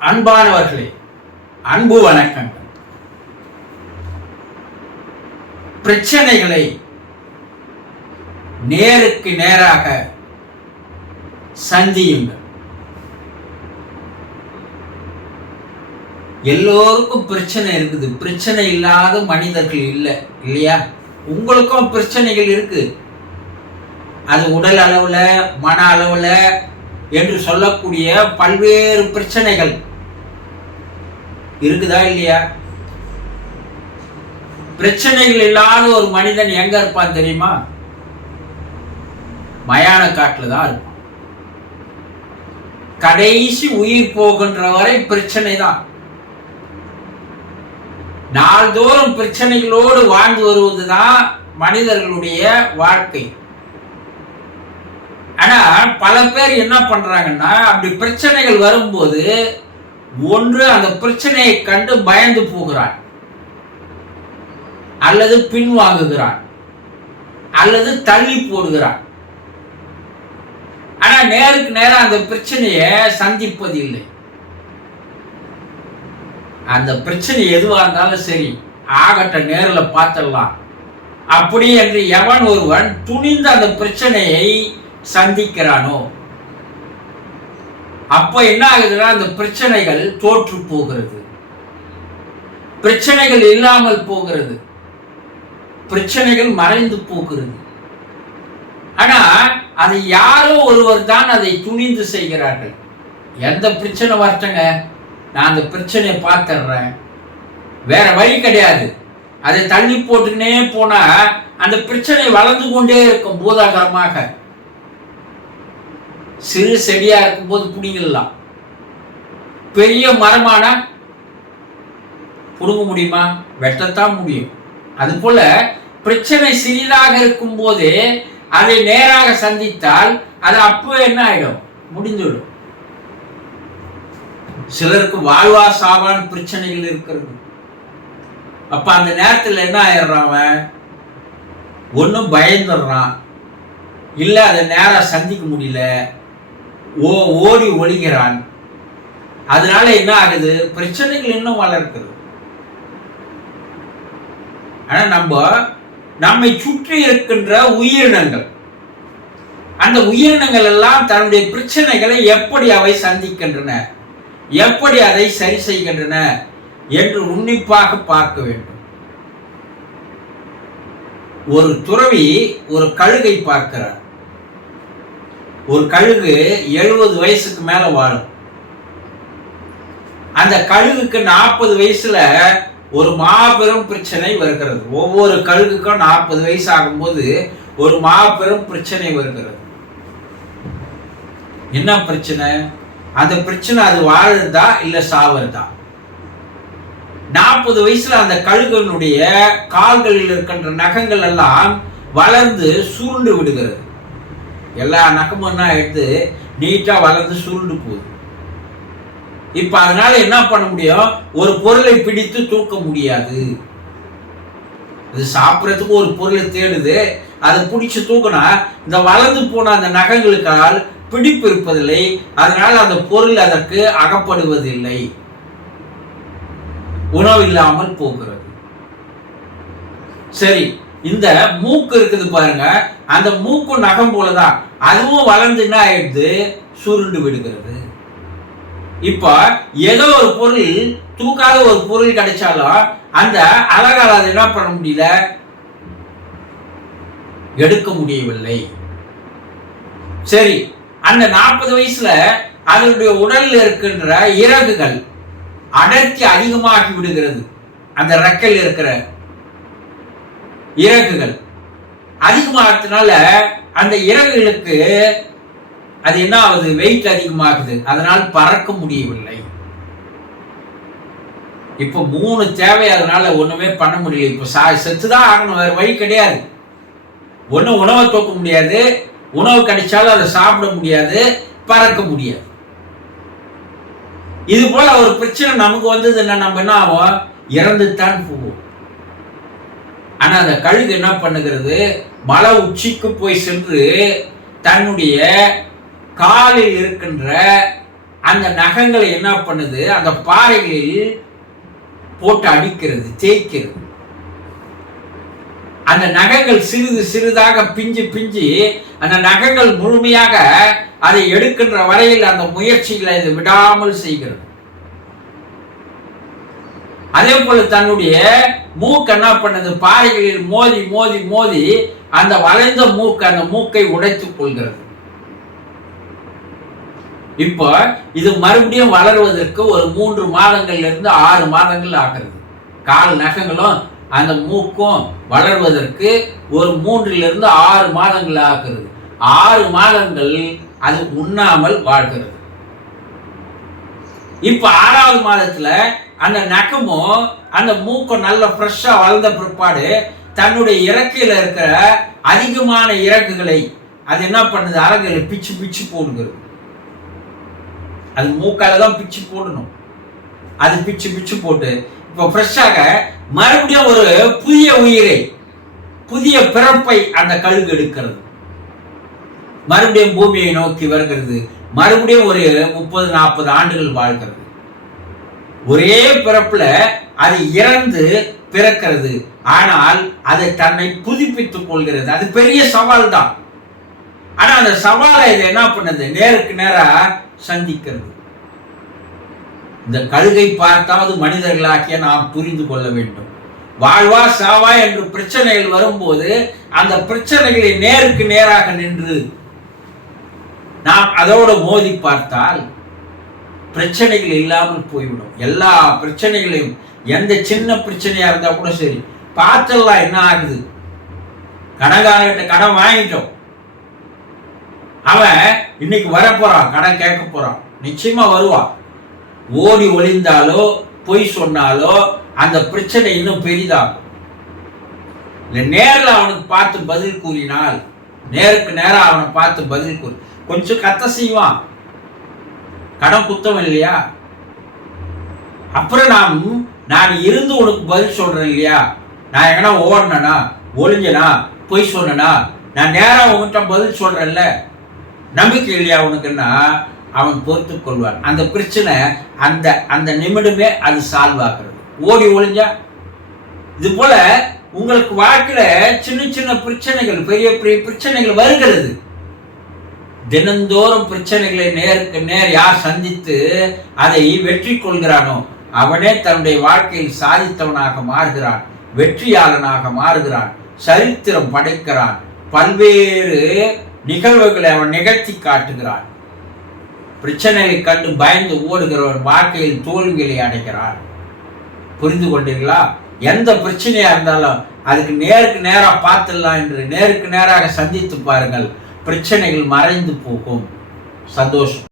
அன்பானவர்களே அன்பு வணக்கங்கள். பிரச்சனைகளை நேருக்கு நேராக சந்தியுங்கள். எல்லோருக்கும் பிரச்சனை இருக்குது. பிரச்சனை இல்லாத மனிதர்கள் இல்லை இல்லையா? உங்களுக்கும் பிரச்சனைகள் இருக்கு. அது உடல் அளவுல மன அளவுல என்று சொல்லக்கூடிய பல்வேறு பிரச்சனைகள். இருக்குதா இல்லையா? பிரச்சனைகள் இல்லாத ஒரு மனிதன் எங்க இருப்பான் தெரியுமா? மயான காட்டில் தான் இருப்பான். கடைசி உயிர் போகின்ற வரை பிரச்சனை தான். நாள்தோறும் பிரச்சனைகளோடு வாழ்ந்து வருவதுதான் மனிதர்களுடைய வாழ்க்கை. ஆனா பல பேர் என்ன பண்றாங்கன்னா அப்படி பிரச்சனைகள் வரும்போது ஒன்று அந்த பிரச்சனையை கண்டு பயந்து போகிறான். அல்லது பின்வாங்குகிறான். அல்லது தள்ளி போடுகிறான். ஆனா நேருக்கு நேரம் அந்த பிரச்சனையை சந்திப்பதில்லை. அந்த பிரச்சனை எதுவா இருந்தாலும் சரி ஆகட்ட நேரில் பார்த்துடலாம். அப்படி என்று எவன் ஒருவன் துணிந்து அந்த பிரச்சனையை சந்திக்கிறானோ? அப்ப என்ன ஆகுதுன்னா அந்த பிரச்சனைகள் தோற்று போகிறது. பிரச்சனைகள் இல்லாமல் போகிறது. பிரச்சனைகள் மறைந்து போகிறது. ஆனா அது யாரோ ஒருவர் தான் அதை துணிந்து செய்கிறார்கள். எந்த பிரச்சனை வரட்டங்க. நான் அந்த பிரச்சனையை பார்த்துடுறேன். வேற வழி கிடையாது. அதை தள்ளி போட்டுக்கினே போனா அந்த பிரச்சனை வளர்ந்து கொண்டே இருக்கும் பூதாகரமாக. சிறு செடியா இருக்கும்போது பிடிங்கலாம் பெரிய மரமான புடுங்க முடியுமா? வெட்டத்தான் முடியும். அது போல பிரச்சனை சிறிதாக இருக்கும் போது அதை நேராக சந்தித்தால் அது அப்போ என்ன ஆயிடும்? முடிந்துவிடும். சிலருக்கு வாழ்வா சாவான் பிரச்சனைகள் இருக்கிறது. அப்ப அந்த நேரத்தில் என்ன ஆயிடுறான் அவன்? ஒன்றும் பயந்துடுறான். இல்லை அதை நேராக சந்திக்க முடியல. ஓ ஓடி ஒழிகிறான் அதனால என்ன ஆகுது? பிரச்சனைகள் இன்னும் வளர்க்குது. ஆனால் நம்ம நம்மை சுற்றி இருக்கின்ற உயிரினங்கள் அந்த உயிரினங்கள் எல்லாம் தன்னுடைய பிரச்சனைகளை எப்படி அவை சந்திக்கின்றன? எப்படி அதை சரி செய்கின்றன? என்று உன்னிப்பாக பார்க்க வேண்டும். ஒரு துறவி ஒரு கழுகை பார்க்கிறார். ஒரு கழுகு எழுபது வயசுக்கு மேல வாழும். அந்த கழுகுக்கு நாற்பது வயசுல ஒரு மாபெரும் பிரச்சனை வருகிறது. ஒவ்வொரு கழுகுக்கும் நாற்பது வயசு ஆகும்போது ஒரு மாபெரும் பிரச்சனை வருகிறது. என்ன பிரச்சனை? அந்த பிரச்சனை அது வாழுறதா இல்ல சாவறதா? நாற்பது வயசுல அந்த கழுகனுடைய கால்களில் இருக்கின்ற நகங்கள் எல்லாம் வளர்ந்து சுருண்டு விடுகிறது. எல்லா நகமும் என்ன எடுத்து நீட்டாக வளர்ந்து சுருண்டு போகுது. இப்போ அதனால என்ன பண்ண முடியும்? ஒரு பொருளை பிடித்து தூக்க முடியாது. அது சாப்பிட்றதுக்கு ஒரு பொருளை தேடுது. அதை பிடிச்சி தூக்கினா இந்த வளர்ந்து போன அந்த நகங்களுக்கால் பிடிப்பு இருப்பதில்லை. அதனால் அந்த பொருள் அதற்கு அகப்படுவதில்லை. உணவு இல்லாமல் போகிறது. சரி இந்த மூக்கு இருக்குது பாருங்க. அந்த மூக்கு நகம் போலதான். அதுவும் வளர்ந்து என்ன ஆயிடுது? சுருண்டு விடுகிறது. இப்போ ஏதோ ஒரு பொருள் தூக்காத ஒரு பொருள் கிடைச்சாலும் அந்த அழகால் அதை என்ன பண்ண முடியல? எடுக்க முடியவில்லை. சரி அந்த நாற்பது வயசுல அதனுடைய உடலில் இருக்கின்ற இறகுகள் அடர்த்தி அதிகமாகி விடுகிறது. அந்த ரெக்கையில் இருக்கிற இறகுகள். அதிகமாகத்தினால அந்த இறகுகளுக்கு அது என்ன ஆகுது? வெயிட் அதிகமாகுது. அதனால் பறக்க முடியவில்லை. இப்போ மூணு தேவை அதனால ஒண்ணுமே பண்ண முடியல. இப்போ சா செத்துதான் ஆகணும். வேற வழி கிடையாது. ஒன்றும் உணவை தூக்க முடியாது. உணவு கிடைச்சாலும் அதை சாப்பிட முடியாது. பறக்க முடியாது. இது போல ஒரு பிரச்சனை நமக்கு வந்ததுன்னா நம்ம என்ன ஆகும்? இறந்துத்தான் போவோம். ஆனா அந்த கழுகு என்ன பண்ணுகிறது? மலை உச்சிக்கு போய் சென்று தன்னுடைய காலில் இருக்கின்ற அந்த நகங்களை என்ன பண்ணுது? அந்த பாறைகளில் போட்டு அடிக்கிறது தேய்க்கிறது. அந்த நகங்கள் சிறிது சிறிதாக பிஞ்சு பிஞ்சு அந்த நகங்கள் முழுமையாக அதை எடுக்கின்ற வரையில் அந்த முயற்சிகளை இது விடாமல் செய்கிறது. அதே போல தன்னுடைய மூக்கு என்ன பண்ணது? பாறைகளில் மோதி மோதி மோதி அந்த வளைந்த மூக்கு அந்த மூக்கை உடைத்துக் கொள்கிறது. இப்போ இது மறுபடியும் வளர்வதற்கு ஒரு மூன்று மாதங்கள்ல இருந்து ஆறு மாதங்கள் ஆகிறது. கால் நகங்களும் அந்த மூக்கும் வளர்வதற்கு ஒரு மூன்றிலிருந்து ஆறு மாதங்கள் ஆகிறது. ஆறு மாதங்கள் அது உண்ணாமல் வாழ்கிறது. இப்ப ஆறாவது மாதத்துல அந்த நகமும் அந்த மூக்கும் நல்ல ஃப்ரெஷ்ஷாக வளர்ந்த பிற்பாடு தன்னுடைய இறக்கையில் இருக்கிற அதிகமான இறக்குகளை அது என்ன பண்ணுது? அரங்குகளை பிச்சு பிச்சு போடுகிறது அது மூக்கால தான் பிச்சு போடணும். அது பிச்சு பிச்சு போட்டு இப்போ ஃப்ரெஷ்ஷாக மறுபடியும் ஒரு புதிய உயிரை புதிய பிறப்பை அந்த கழுகு எடுக்கிறது. மறுபடியும் பூமியை நோக்கி வருகிறது. மறுபடியும் ஒரு முப்பது நாற்பது ஆண்டுகள் வாழ்கிறது. ஒரே பிறப்புல அது இறந்து பிறக்கிறது. ஆனால் அதை தன்னை புதுப்பித்துக் கொள்கிறது. அது பெரிய சவால் தான் ஆனா அந்த சவாலை இதை என்ன பண்ணுது? நேருக்கு நேரா சந்திக்கிறது. இந்த கழுகை பார்த்தாவது மனிதர்களாக்கிய நாம் புரிந்து கொள்ள வேண்டும். வாழ்வா சாவா என்று பிரச்சனைகள் வரும்போது அந்த பிரச்சனைகளை நேருக்கு நேராக நின்று நாம் அதோடு மோதி பார்த்தால் பிரச்சனைகள் இல்லாமல் போய்விடும். எல்லா பிரச்சனைகளையும் எந்த சின்ன பிரச்சனையா இருந்தா கூட சரி பார்த்தெல்லாம் என்ன ஆகுது? கடன்காரங்கிட்ட கடன் வாங்கிட்டோம். அவன் இன்னைக்கு வரப்போறான் கடன் கேட்க போறான். நிச்சயமா வருவான். ஓடி ஒளிந்தாலோ பொய் சொன்னாலோ அந்த பிரச்சனை இன்னும் பெரிதாகும். இல்லை நேரில் அவனுக்கு பார்த்து பதில் கூறினால் நேருக்கு நேராக அவனை பார்த்து பதில் கூறி கொஞ்சம் கத்த செய்வான். கடன் குத்தம் இல்லையா? அப்புறம் நாம் நான் இருந்து உனக்கு பதில் சொல்றேன் இல்லையா? நான் எங்கன்னா ஓடினனா ஒளிஞ்சனா பொய் சொன்னனா நான் நேரம் உங்ககிட்ட பதில் சொல்றேன்ல? நம்பிக்கை இல்லையா உனக்குன்னா? அவன் பொறுத்து கொள்வான். அந்த பிரச்சனை அந்த அந்த நிமிடமே அது சால்வ் ஆகிறது ஓடி ஒளிஞ்சா? இது போல உங்களுக்கு வாழ்க்கையில சின்ன சின்ன பிரச்சனைகள் பெரிய பெரிய பிரச்சனைகள் வருகிறது. தினந்தோறும் பிரச்சனைகளை நேருக்கு நேர் யார் சந்தித்து அதை வெற்றி கொள்கிறானோ அவனே தன்னுடைய வாழ்க்கையில் சாதித்தவனாக மாறுகிறான் வெற்றியாளனாக மாறுகிறான் சரித்திரம் படைக்கிறான் பல்வேறு நிகழ்வுகளை அவன் நிகழ்த்தி காட்டுகிறான். பிரச்சனைகளை கண்டு பயந்து ஓடுகிறவன் வாழ்க்கையில் தோல்விகளை அடைகிறான். புரிந்து கொண்டீர்களா? எந்த பிரச்சனையா இருந்தாலும் அதுக்கு நேருக்கு நேராக பார்த்துடலாம் என்று நேருக்கு நேராக சந்தித்து பாருங்கள். பிரச்சனைகள் மறைந்து போகும். சந்தோஷம்.